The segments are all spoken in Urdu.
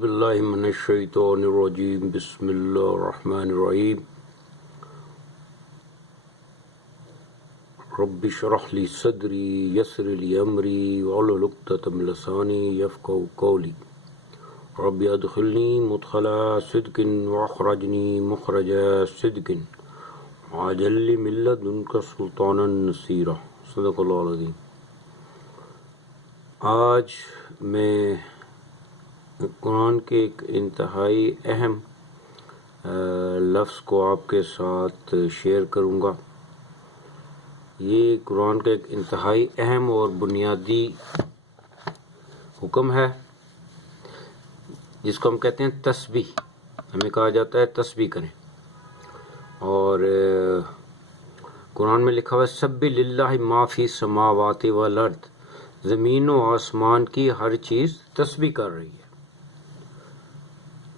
باللہ من الشیطان الرجیم بسم اللہ الرحمن الرحیم رب اشرح لی صدری یسر لی امری واحلل عقدۃ من لسانی یفقهوا قولی رب ادخلنی مدخل صدق واخرجنی مخرج صدق واجعل لی من لدنک سلطانا نصیرا صدق اللہ العظیم۔ آج میں قرآن کے ایک انتہائی اہم لفظ کو آپ کے ساتھ شیئر کروں گا۔ یہ قرآن کا ایک انتہائی اہم اور بنیادی حکم ہے جس کو ہم کہتے ہیں تسبیح۔ ہمیں کہا جاتا ہے تسبیح کریں، اور قرآن میں لکھا ہوا ہے سبح للہ ما فی السماوات والارض، زمین و آسمان کی ہر چیز تسبیح کر رہی ہے۔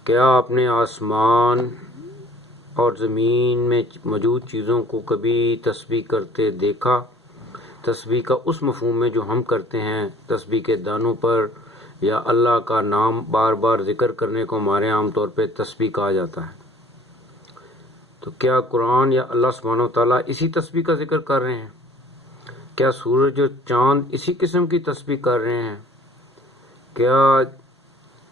کیا آپ نے آسمان اور زمین میں موجود چیزوں کو کبھی تسبیح کرتے دیکھا؟ تسبیح کا اس مفہوم میں جو ہم کرتے ہیں، تسبیح کے دانوں پر یا اللہ کا نام بار بار ذکر کرنے کو ہمارے عام طور پہ تسبیح کہا جاتا ہے۔ تو کیا قرآن یا اللہ سبحانہ و تعالیٰ اسی تسبیح کا ذکر کر رہے ہیں؟ کیا سورج اور چاند اسی قسم کی تسبیح کر رہے ہیں؟ کیا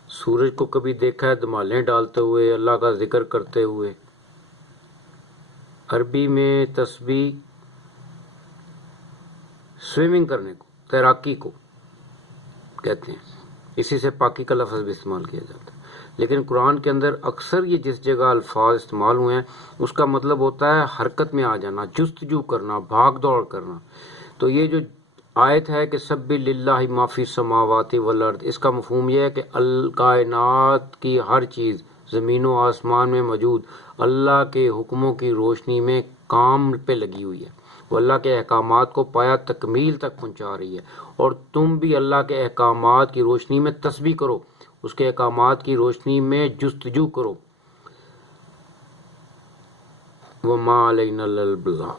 سورج کو کبھی دیکھا ہے دمالیں ڈالتے ہوئے، اللہ کا ذکر کرتے ہوئے؟ عربی میں تسبیح سوئمنگ کرنے کو، تیراکی کو کہتے ہیں، اسی سے پاکی کا لفظ بھی استعمال کیا جاتا ہے۔ لیکن قرآن کے اندر اکثر یہ جس جگہ الفاظ استعمال ہوئے ہیں اس کا مطلب ہوتا ہے حرکت میں آ جانا، جستجو کرنا، بھاگ دوڑ کرنا۔ تو یہ جو آیت ہے کہ سبح للہ ما فی السماوات والارض، اس کا مفہوم یہ ہے کہ کائنات کی ہر چیز زمین و آسمان میں موجود اللہ کے حکموں کی روشنی میں کام پہ لگی ہوئی ہے، وہ اللہ کے احکامات کو پایا تکمیل تک پہنچا رہی ہے، اور تم بھی اللہ کے احکامات کی روشنی میں تسبیح کرو، اس کے احکامات کی روشنی میں جستجو کرو۔ وَمَا عَلَيْنَا إِلَّا الْبَلَاغُ۔